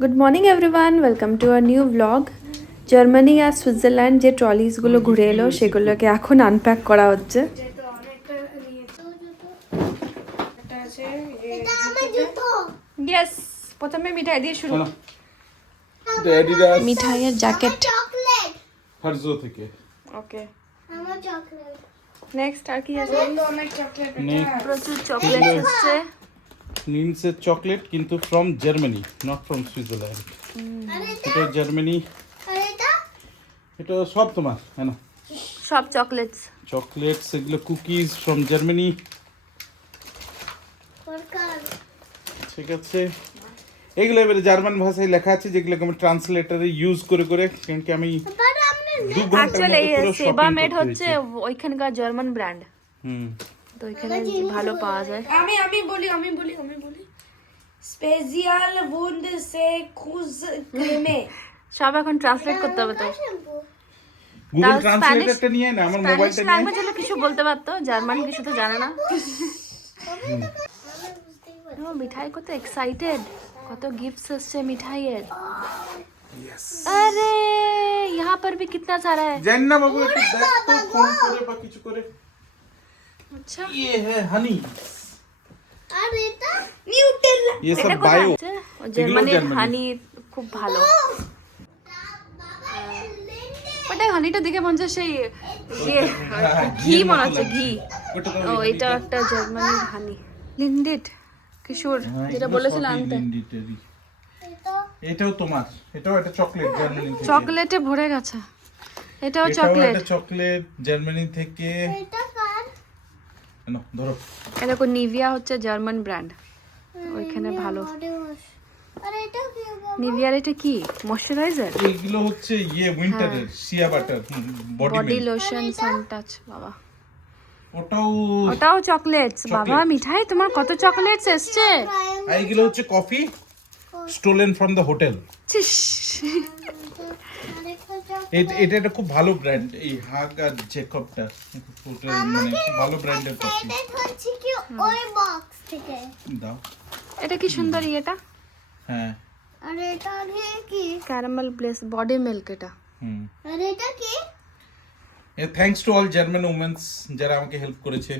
Good morning everyone, welcome to a new blog. Germany আর Switzerland যে ট্রলিসগুলো ঘুরে এলো সেগুলোকে এখন আনপ্যাক করা হচ্ছে। ইয়েস, প্রথমে মিঠাই দিয়ে শুরু। মিঠাইয়ের জ্যাকেট হারজো থেকে। ওকে, নেক্সট আর কি আছে? প্রচুর চকলেট এসছে। লিন্সের চকলেট কিন্তু from Germany, not from Switzerland. এটা জার্মানি, এটা সব তোমার হ্যাঁ না, সব চকলেটস। চকলেটস এগুলো কুকিজ ফ্রম জার্মানি। ঠিক আছে, এগুলো এবারে জার্মান ভাষায় লেখা আছে, যেগুলোকে আমি ট্রান্সলেটরে ইউজ করে করে, কারণ কি আমি 2 ঘন্টার অ্যাকচুয়ালি মধ্যে পুরো সেবা শপিং মেড করতে হচ্ছে হয়েছে। ওইখানকার জার্মান ব্র্যান্ড, হুম, তো ওইখানে ভালো পাওয়া যায়। আমি বলি স্পেশাল ওন্ড সে ক্রুজ ক্রেমে। সব এখন ট্রান্সলেট করতে হবে তো। গুগল তাও ট্রান্সলেটরটা নিয়ে না, আমার স্প্যানিশ মোবাইলটা নিয়ে। ল্যাঙ্গুয়েজ হলে কিছু বলতে পারতো, জার্মান কিছু তো জানে না। ও মিঠাই কত এক্সাইটেড, কত गिफ्ट्स আসছে মিঠাইয়ের। আরে यहाँ पर भी कितना सारा है। জানি না বাবু, একটু দেখ তো ফোন করে বা কিছু করে। আচ্ছা, ये है हनी, আর এটা নিউটেলা। ये এটা सब কোথায় बायो। আছে? ও জার্মানির জার্মানি। হানি খুব ভালো। ওটা হানিটা দেখে মনে হচ্ছে সেই ইয়ে ঘি মনে হচ্ছে, ঘি। ও এটা একটা জার্মানির হানি। লিন্ডেড কিশোর যেটা বলেছিল আনতে, এটাও তোমার, এটাও একটা চকলেট জার্মানি থেকে। চকলেটে ভরে গেছে। এটাও এটাও চকলেট। একটা চকলেট জার্মানি থেকে। এটা কার? নাও ধরো। এরকম নিভিয়া হচ্ছে জার্মান ব্র্যান্ড, ওইখানে ভালো। আর এটা কি বাবা? নিভিয়ার এটা কি ময়শ্চারাইজার, এইগুলো হচ্ছে ইয়ে উইন্টারের shea butter body body milk. Lotion, sun touch. বাবা ওটাও ওটাও চকলেটস। বাবা মিঠাই তোমার কত চকলেটস এসছে। আর এইগুলো হচ্ছে coffee stolen from the hotel. ছিস, এটা একটা খুব ভালো ব্র্যান্ড, এই হাগ আর জেকবটা হোটেল, মানে খুব ভালো ব্র্যান্ডের কফি। এটা হচ্ছে কি ওই বক্স থেকে? দাও। এটা কি সুন্দর ইয়েটা, হ্যাঁ, আর এটা কি? ক্যারামেল ব্লেস বডি মিল্ক এটা। হুম। আর এটা কি? Thanks to all German women's যারা আমাকে হেল্প করেছে।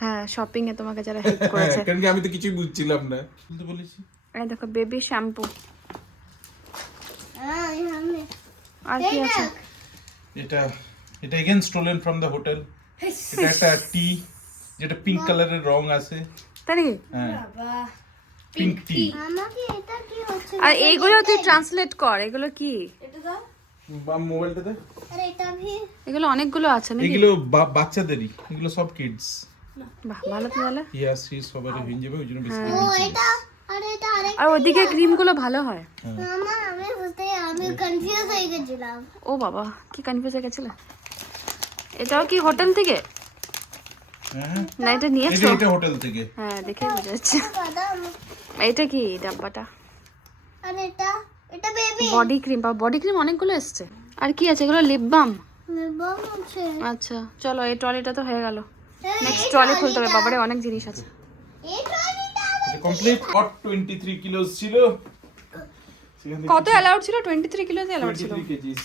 হ্যাঁ, শপিং এ তোমাকে যারা হেল্প করেছে। কারণ কি আমি তো কিছুই বুঝছিলাম না, বলতে বলেছি। এই দেখো বেবি শ্যাম্পু। আমি আর কি আছে? এটা এটা again stolen from the hotel. এটা একটা টি, যেটা পিঙ্ক কালারের রং আছে। তাই নাকি? হ্যাঁ, বাবা পিঙ্ক টি। আমাকে এটা কি হচ্ছে? আর এইগুলো তুই ট্রান্সলেট কর, এগুলো কি? এটা দাও। বা মোবাইলটা দে। আর এটা ভি এগুলো অনেকগুলো আছে নাকি? এগুলো বাচ্চাদেরই, এগুলো সব কিডস। বাহ, ভালো তো তাহলে। ইয়াস সি সবারই হয়ে যাবে, ওই জন্য বেশি ও এটা আর এটা আরেক আর ওদিকে ক্রিম গুলো ভালো হয়। মামা আমি আমি কনফিউজ হয়ে গেছিলাম। ও বাবা, কি কনফিউজ হয়ে গেছিলে। এটাও কি হোটেল থেকে হ্যাঁ, না এটা নিয়েছো? এটা হোটেল থেকে। হ্যাঁ, দেখে বোঝা যাচ্ছে। বাদাম এটা কি ডাব্বাটা? আর এটা এটা বেবি বডি ক্রিম, বা বডি ক্রিম অনেকগুলো এসছে। আর কি আছে এগুলো? Lip balm. বাম আছে। আচ্ছা চলো, এই ট্রলিটা তো হয়ে গেল। নেক্সট ট্রলি খুলতে হবে, বাবারে অনেক জিনিস আছে। এই ট্রলিটা এটা কমপ্লিট। হট 23 কিলোস ছিল। সেখান থেকে কত অ্যালাউড ছিল? 23 কিলো অ্যালাউড ছিল। 23 কেজিস।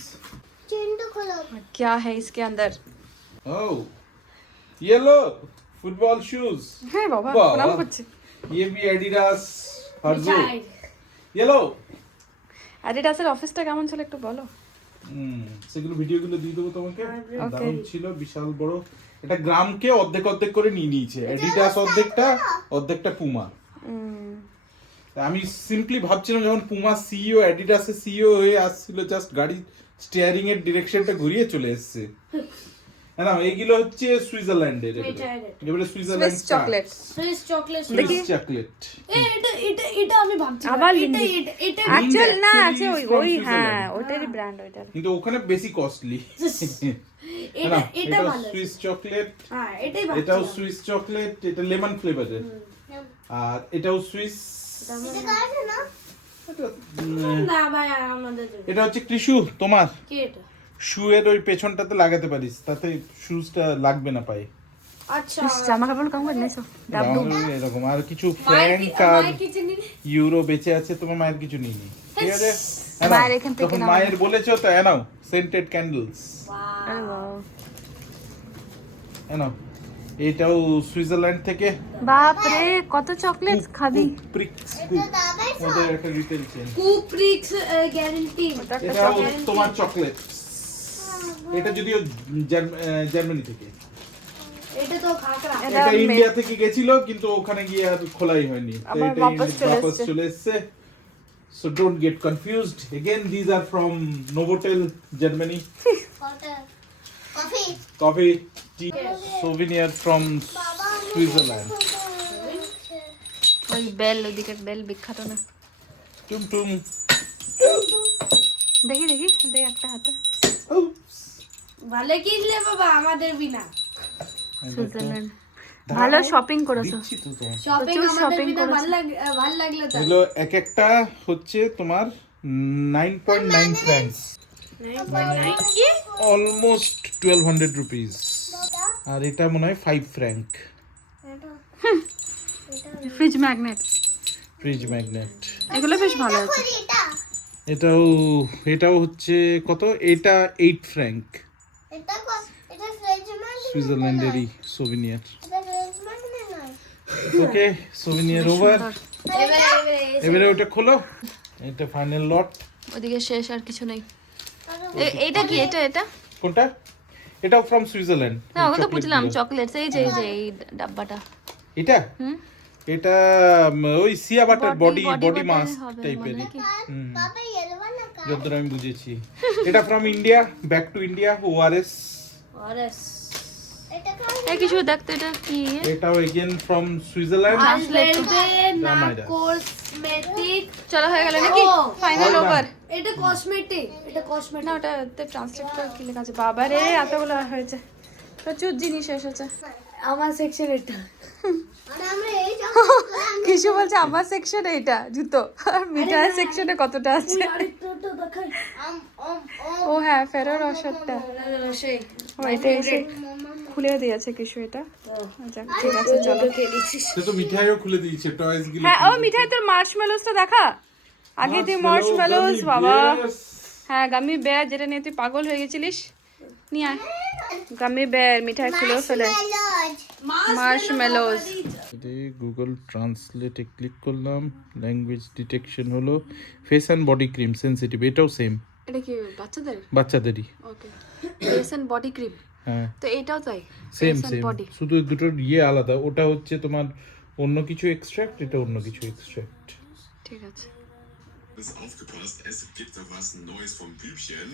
চিন্টু খোলো। क्या है इसके अंदर? Oh, yellow football shoes. হ্যাঁ বাবা, বাহ। প্রণাম করছি। ये भी एडिडास हर्जो येलो। অ্যাডিডাসের অফিসটা কেমন ছিল একটু বলো। সেগুলো ভিডিওগুলো দিয়ে দেবো তোমাকে। দারুণ ছিল, বিশাল বড়। এটা গ্রামকে অর্ধেক অর্ধেক করে নিয়ে নিয়েছে, এডিডাস অর্ধেকটা, অর্ধেকটা পুমা। আমি সিম্পলি ভাবছিলাম যখন পুমা সিইও অ্যাডিডাসের সিইও হয়ে আসছিল, জাস্ট গাড়ি স্টিয়ারিং এর ডিরেকশনটা ঘুরিয়ে চলে এসেছে। না এইগুলো হচ্ছে সুইজারল্যান্ডের, এবারে Switzerland Swiss chocolate. Swiss chocolate. Swiss chocolate. এটা আমি ভাবছি আবার এটা অ্যাকচুয়াল না actually আছে ওই is from ওই হ্যাঁ, Switzerland. ওটারই ব্র্যান্ড ওইটার। কিন্তু ওখানে বেশি কস্টলি। এটা এটা এটা ভালো। সুইস চকলেট, হ্যাঁ এটাই ভালো। এটাও সুইস চকলেট, এটা লেমন ফ্লেভারের। আর এটাও সুইস। এটা কাছে না? এটা, না ভাই আমাদের জন্য। এটা হচ্ছে টিস্যু তোমার কি এটা? শুয়ের ওই পেছনটাতে লাগাতে পারিস, তাতে শুজটা লাগবে না পায়ে। আচ্ছা জামা কাপড় কম করে নিয়েছো ডাব্লু আমার এরকম আর কিছু ফ্র্যাঙ্ক আর ইউরো বেঁচে আছে, তোমার মায়ের কিছু নিয়ে নি, ঠিক আছে? এনাও, মায়ের এখান থেকে যখন নাও। মায়ের বলেছো তো এনাও সেন্টেড ক্যান্ডেলস, আরে বাবা এনাও। এটাও সুইজারল্যান্ড থেকে বাপ রে কত চকলেট খাবি প্রিক্স এটা দাদাই ওদের একটা রিটেল চেন। কুপ্রিক্স গ্যারান্টি এটাও তোমার চকলেট, এটা যদিও জার্মানি থেকে, এটা তো খাকরা এটা ইন্ডিয়া থেকে গেছিল কিন্তু ওখানে গিয়ে আর খোলাই হয়নি, তো আবার এটা বাপাস চলে বাপাস এসছে। চলে এসেছে। So don't get confused. Again, these are from Novotel, Germany. Coffee Coffee, tea, souvenir from Switzerland. ওই বেল ওদিকে বেল বিখ্যাত না Tum tum. দেখি দেখি দেখ একটা হাতে Oops. ভালো কিনলে বাবা আমাদের বিনা সুইজারল্যান্ড ভালো শপিং করেছো দিচ্ছি তো তোমার। শপিং প্রচুর আমাদের shopping বিনা করেছে। ভালো লাগলো তো এগুলো এক একটা হচ্ছে তোমার 9.9 francs, কি almost 1200 rupees. আর এটা মনে হয় 5 franc. Fridge magnet fridge magnet. এগুলো বেশ ভালো আছে এটাও হচ্ছে কত, এটা 8 franc, এটা এটা ফ্রেঞ্চম্যান সুইজারল্যান্ডেরই সোভিনিয়ার। এটা ফ্রেঞ্চম্যান না ওকে, সোভিনিয়ার ওভার। এবারে ওটা খোলো, এটা ফাইনাল লট। ওদিকে শেষ আর কিছু নেই এইটা কি এটা এটা কোনটা? এটাও ফ্রম সুইজারল্যান্ড। না ওকে তো বুঝলাম চকলেট এই যে এই ডাব্বাটা এটা হুম এটা ওই সিয়া butter body body body butter mask হবে টাইপের, মনে কি? বাবা ইয়েলো বানা কা যতদূর আমি বুঝেছি। এটা from India, back to India, ORS. অরেস এটা কা এই কিছু দেখতে এটা কি এটাও এগেন ফ্রম সুইজারল্যান্ড। আলবেরদে না Ramada. কসমেটিক চলো হয়ে গেল নাকি ও, ফাইনাল all done. ওভার এটা কসমেটিক এটা কসমেটিক না ওটাতে ট্রান্সলেট করে কি লেখা আছে বাবা রে এতগুলো হয়েছে প্রচুর জিনিস এসেছে আমার সেকশন এটা আর আমরা এই যাব কিছু বলছে আমার সেকশন এইটা জুতো আর মিঠাই সেকশনে কতটা আছে আরেকটু তো দেখাই আম ও হ্যাঁ ফেরো রসদটা সেই ও এটা এসে খুলে দিয়েছে কিছু এটা যাক, ঠিক আছে চলো সে তো মিঠাইও খুলে দিয়েছে, টয়েস গুলো। হ্যাঁ ও মিঠাই তোর মার্শমেলোসটা দেখা আগে তুই মার্শমেলোস বাবা হ্যাঁ গামি বেয়ার যেটা নিয়ে তুই পাগল হয়ে গেছিলিস নিয়ে আয় গামি বেয়ার মিঠাই খুলেও ফেলে মার্শমেলোস গুগল ট্রান্সলেটে ক্লিক করলাম, ল্যাঙ্গুয়েজ ডিটেকশন হলো, face and body cream sensitive, এটাও সেম এটা কি বাচ্চাদের বাচ্চাদেরই। Okay face and body cream হ্যাঁ তো এটাও তাই same face and same, body শুধু দুটোর আলাদা, ওটা হচ্ছে তোমার অন্য কিছু এক্সট্রাক্ট, এটা অন্য কিছু এক্সট্রাক্ট। ঠিক আছে Ist aufgepasst, es gibt da was Neues vom Bübchen.